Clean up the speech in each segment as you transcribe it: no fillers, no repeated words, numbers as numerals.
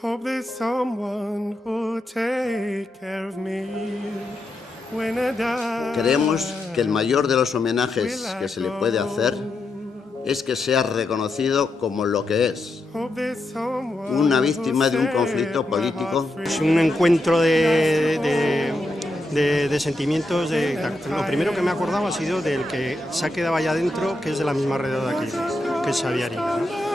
Hope there's someone who'll take care of me when I die. Creemos que el mayor de los homenajes que se le puede hacer es que sea reconocido como lo que es, una víctima de un conflicto político. Es un encuentro de sentimientos. Lo primero que me acordaba ha sido del que se ha quedado allá adentro, que es de la misma redada que yo, que es Xavier Ariga, ¿no?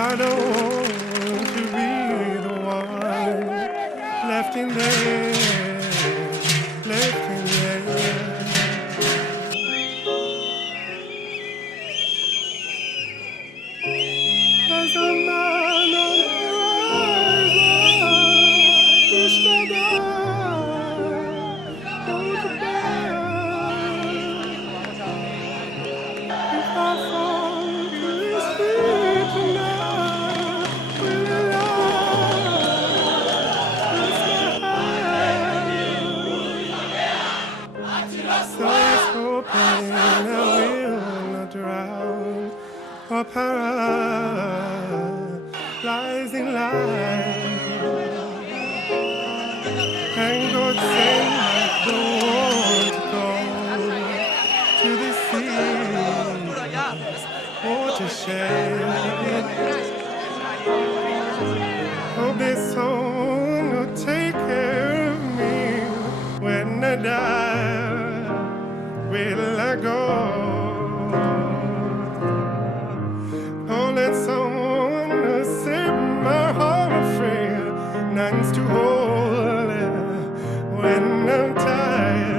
I don't want to be the one left in there, left in there. As a man on the horizon, wish that I go to bed. If I fall to this feet tonight, will I so it's hoping I will not drown or paralyze in life. And God send I don't want to go to the sea or to shed. Oh, there's someone who'll take care of me when I die. Will I go? Oh, let someone who set my heart free, none's to hold when I'm tired.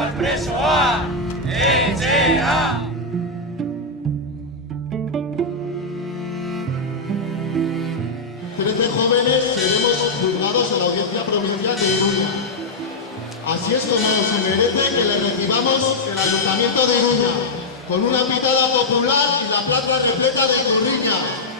Euskal presoa, etxea! 13 jóvenes seremos juzgados en la Audiencia Provincial de Iruña. Así es como se merece que le recibamos el Ayuntamiento de Iruña, con una pitada popular y la plaza repleta de turriñas.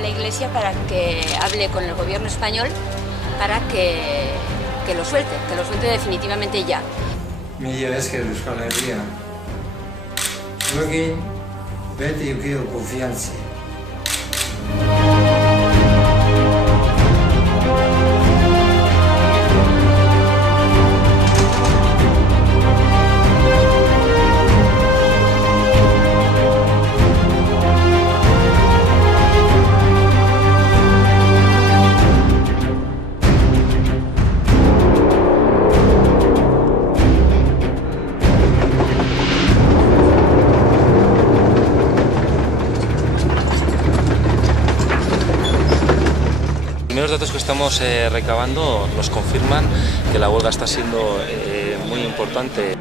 de la Iglesia para que hable con el gobierno español para que lo suelte definitivamente ya. Mila esker Euskal Herria. Zuekin beti eduki konfiantzi. Los primeros datos que estamos recabando nos confirman que la huelga está siendo muy importante.